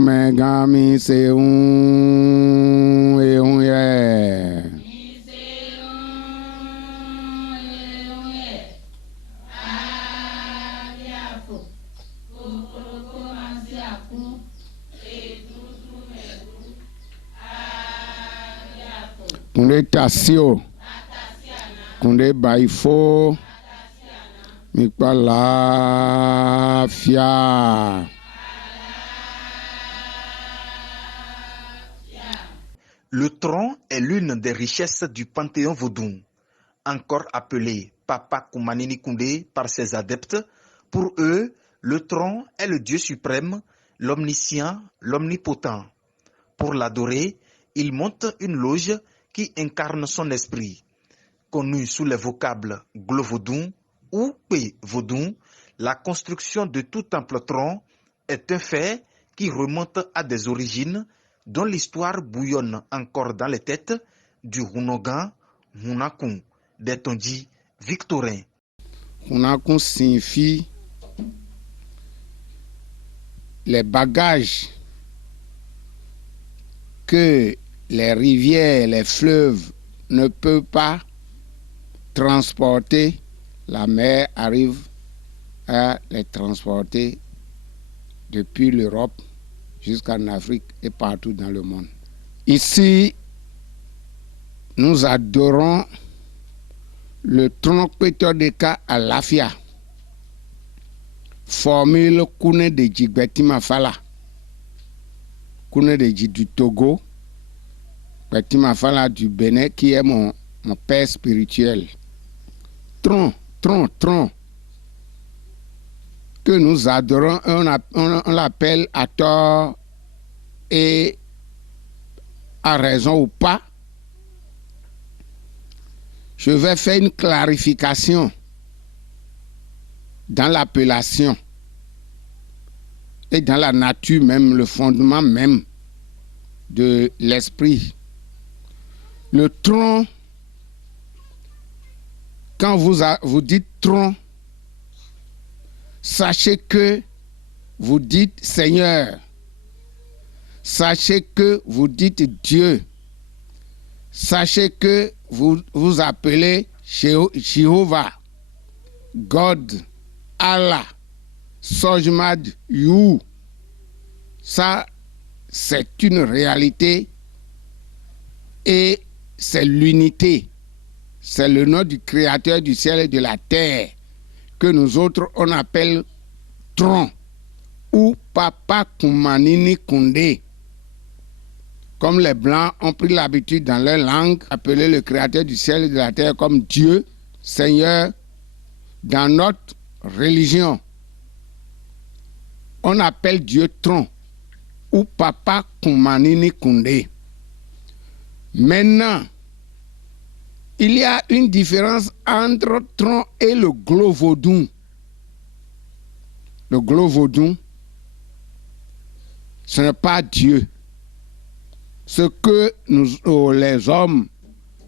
Omega se un e un ye. Kunde tasio. Kunde baifo. Mikpala fia. Le tronc est l'une des richesses du panthéon vaudou, encore appelé Papa Kumanini Koundé par ses adeptes. Pour eux, le tronc est le Dieu suprême, l'omniscient, l'omnipotent. Pour l'adorer, ils montent une loge qui incarne son esprit. Connue sous les vocables Glo-Vodou ou P-Vodou, la construction de tout temple tronc est un fait qui remonte à des origines dont l'histoire bouillonne encore dans les têtes du Hunogan, Hunakun, des Tondji victorins. Hunakun signifie les bagages que les rivières, les fleuves ne peuvent pas transporter. La mer arrive à les transporter depuis l'Europe jusqu'en Afrique et partout dans le monde. Ici, nous adorons le trompeteur de cas à Lafia, formule Kune de Djigbeti Mafala, Kune de Dji du Togo, Gbeti Mafala du Bénin, qui est mon père spirituel. Tron, que nous adorons, on l'appelle à tort et à raison ou pas. Je vais faire une clarification dans l'appellation et dans la nature même, le fondement même de l'esprit. Le tronc, quand vous dites tronc, sachez que vous dites Seigneur. Sachez que vous dites Dieu. Sachez que vous appelez Jéhovah, God, Allah, Sojmad, You. Ça, c'est une réalité et c'est l'unité. C'est le nom du Créateur du ciel et de la terre que nous autres, on appelle Tron ou Papa Kumanini Koundé. Comme les Blancs ont pris l'habitude dans leur langue d'appeler le Créateur du ciel et de la terre comme Dieu, Seigneur, dans notre religion, on appelle Dieu Tron ou Papa Kumanini Koundé. Maintenant, il y a une différence entre Tron et le Glo-Vodou. Le Glo-Vodou, ce n'est pas Dieu. Ce que nous, les hommes,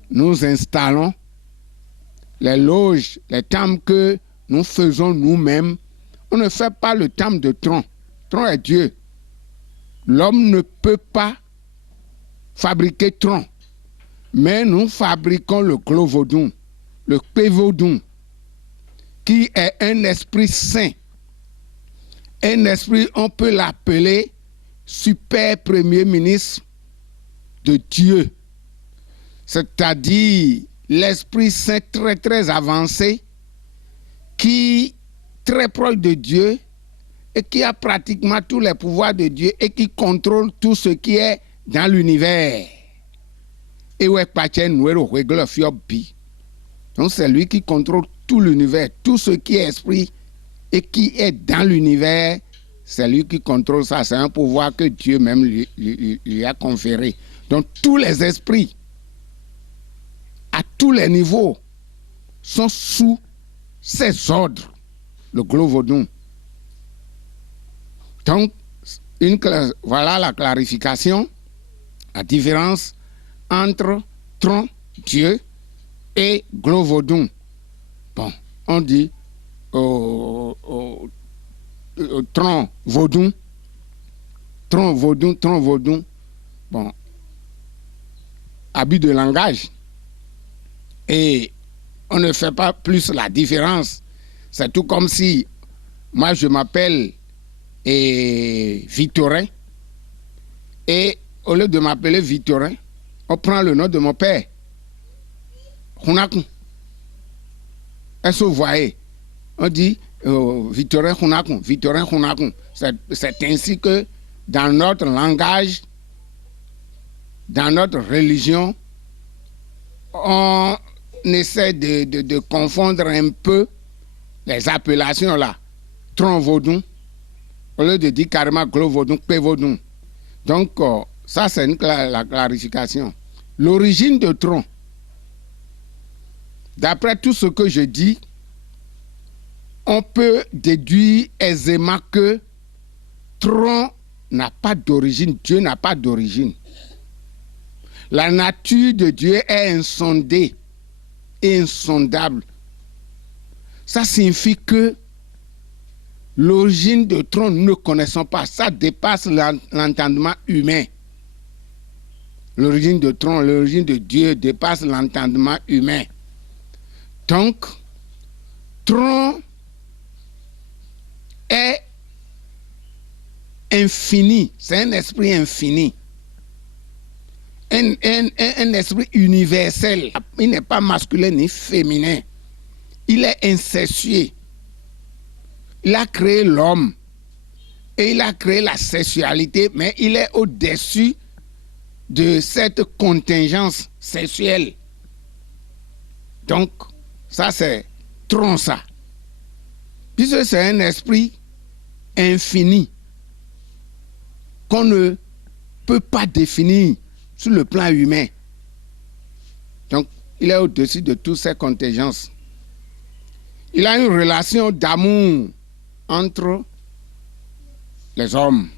nous installons, les loges, les temples que nous faisons nous-mêmes, on ne fait pas le temple de Tron. Tron est Dieu. L'homme ne peut pas fabriquer Tron. Mais nous fabriquons le Glo-Vodou, le P-Vodou, qui est un esprit saint. Un esprit, on peut l'appeler super premier ministre de Dieu. C'est-à-dire l'Esprit Saint très très avancé, qui très proche de Dieu et qui a pratiquement tous les pouvoirs de Dieu et qui contrôle tout ce qui est dans l'univers. Donc c'est lui qui contrôle tout l'univers, tout ce qui est esprit et qui est dans l'univers, c'est lui qui contrôle ça. C'est un pouvoir que Dieu même lui a conféré. Donc tous les esprits, à tous les niveaux, sont sous ses ordres, le Glo-Vodou. Donc, voilà la clarification, la différence entre Tron, Dieu, et Glo-Vodou. Bon, on dit Tron Vodou, Tronc vaudou. Bon, abus de langage. Et on ne fait pas plus la différence. C'est tout comme si moi je m'appelle Victorin. Et au lieu de m'appeler Victorin, on prend le nom de mon père. Hunakun. Est-ce que vous voyez? On dit Victorin Hunakun, Victorin Hunakun. C'est ainsi que dans notre langage, dans notre religion, on essaie de confondre un peu les appellations là. Tronc vaudou, au lieu de dire carrément glos vaudou, pé vaudou. Donc, ça c'est la clarification. L'origine de tronc, d'après tout ce que je dis, on peut déduire aisément que tronc n'a pas d'origine, Dieu n'a pas d'origine. La nature de Dieu est insondée et insondable. Ça signifie que l'origine de tronc, nous ne connaissons pas. Ça dépasse l'entendement humain. L'origine de tronc, l'origine de Dieu dépasse l'entendement humain. Donc, tronc est infini. C'est un esprit infini. Un esprit universel. Il n'est pas masculin ni féminin. Il est incestueux. Il a créé l'homme et il a créé la sexualité, mais il est au-dessus de cette contingence sexuelle. Donc, ça c'est tronc ça. Puisque c'est un esprit infini qu'on ne peut pas définir sur le plan humain. Donc, il est au-dessus de toutes ces contingences. Il a une relation d'amour entre les hommes.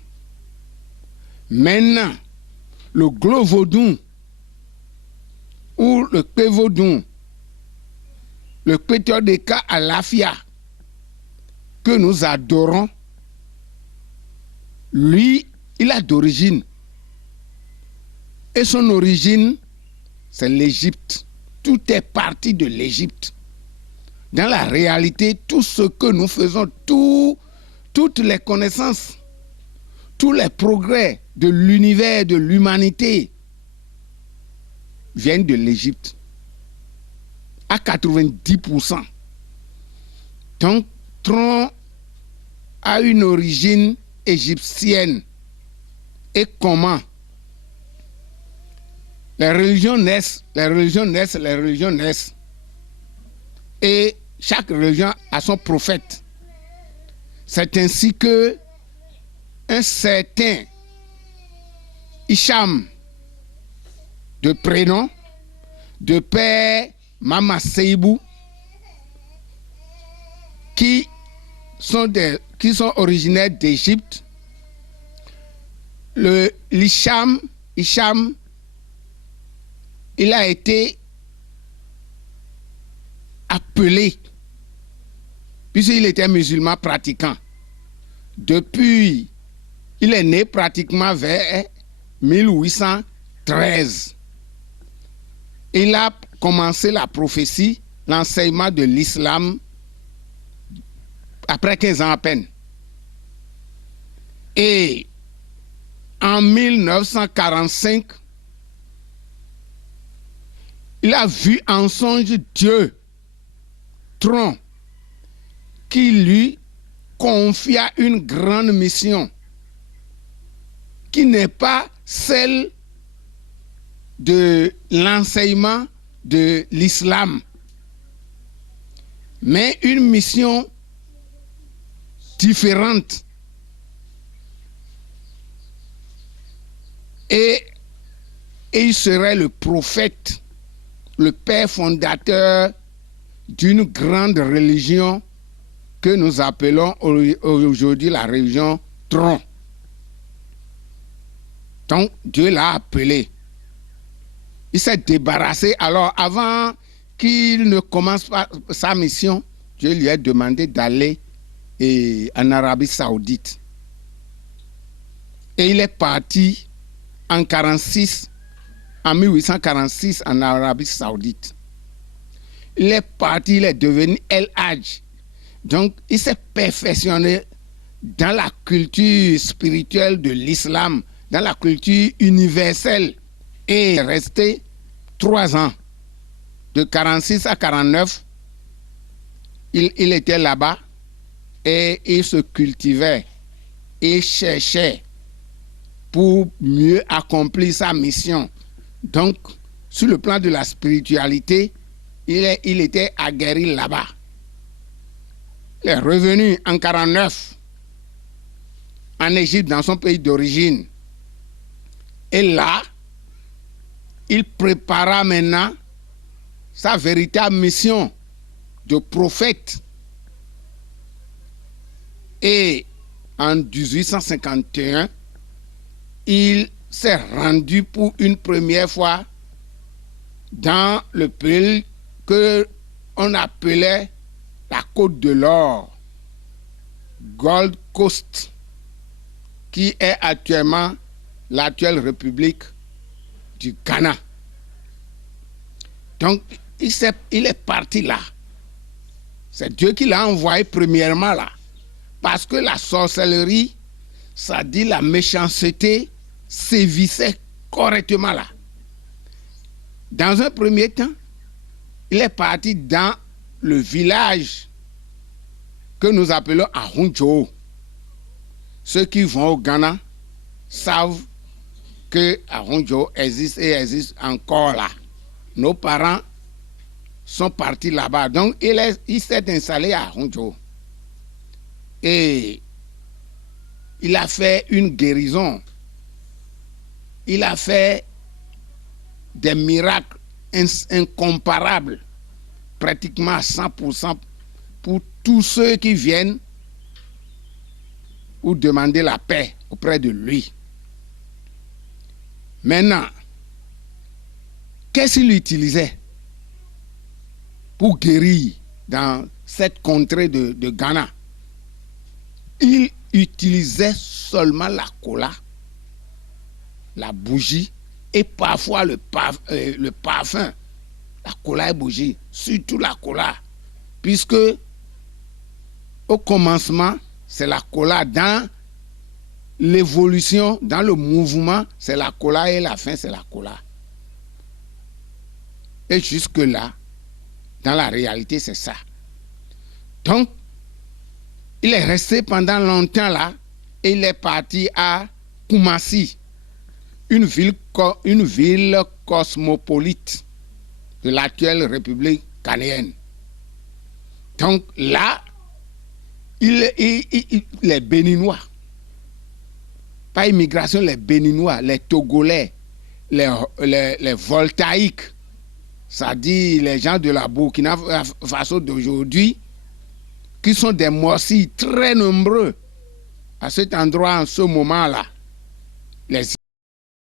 Maintenant, le glos vaudou ou le pévaudou, le pétodéca à l'afia que nous adorons, lui, il a d'origine. Et son origine, c'est l'Égypte. Tout est parti de l'Égypte. Dans la réalité, tout ce que nous faisons, toutes les connaissances, tous les progrès de l'univers, de l'humanité, viennent de l'Égypte. À 90%. Donc, tronc a une origine égyptienne. Et comment? Les religions naissent. Et chaque religion a son prophète. C'est ainsi que un certain Hicham, de prénom, de père Mama Seibou, qui sont originaires d'Égypte, Hicham, il a été appelé, puisqu'il était musulman pratiquant. Depuis, il est né pratiquement vers 1813. Il a commencé la prophétie, l'enseignement de l'islam, après 15 ans à peine. Et en 1945, il a vu en songe Dieu, tronc, qui lui confia une grande mission, qui n'est pas celle de l'enseignement de l'islam, mais une mission différente. Et il serait le prophète, le père fondateur d'une grande religion que nous appelons aujourd'hui la religion tronc. Donc Dieu l'a appelé. Il s'est débarrassé. Alors avant qu'il ne commence pas sa mission, Dieu lui a demandé d'aller en Arabie Saoudite. Et il est parti en 1846 en Arabie Saoudite. Il est parti, il est devenu El Hadj. Donc, il s'est perfectionné dans la culture spirituelle de l'islam, dans la culture universelle. Et il est resté 3 ans. De 46 à 49, il était là-bas et il se cultivait. Il cherchait pour mieux accomplir sa mission. Donc, sur le plan de la spiritualité, il était aguerri là-bas. Il est revenu en 49 en Égypte, dans son pays d'origine. Et là, il prépara maintenant sa véritable mission de prophète. Et en 1851, il s'est rendu pour une première fois dans le pays qu'on appelait la Côte de l'Or, Gold Coast, qui est actuellement l'actuelle République du Ghana. Donc, il est parti là. C'est Dieu qui l'a envoyé premièrement là. Parce que la sorcellerie, ça dit la méchanceté, sévissait correctement là. Dans un premier temps, il est parti dans le village que nous appelons Ahunjo. Ceux qui vont au Ghana savent que Ahunjo existe et existe encore là. Nos parents sont partis là-bas. Donc, il s'est installé à Ahunjo. Et il a fait une guérison. Il a fait des miracles incomparables, pratiquement à 100% pour tous ceux qui viennent pour demander la paix auprès de lui. Maintenant, qu'est-ce qu'il utilisait pour guérir dans cette contrée de Ghana? Il utilisait seulement la cola, la bougie et parfois le parfum, la cola et bougie, surtout la cola, puisque au commencement, c'est la cola. Dans l'évolution, dans le mouvement, c'est la cola et la fin, c'est la cola. Et jusque-là, dans la réalité, c'est ça. Donc, il est resté pendant longtemps là et il est parti à Koumassi, une ville cosmopolite de l'actuelle République ghanéenne. Donc là, les Béninois, pas immigration, les Béninois, les Togolais, les Voltaïques, c'est-à-dire les gens de la Burkina Faso d'aujourd'hui, qui sont des Morsi très nombreux à cet endroit en ce moment-là. Les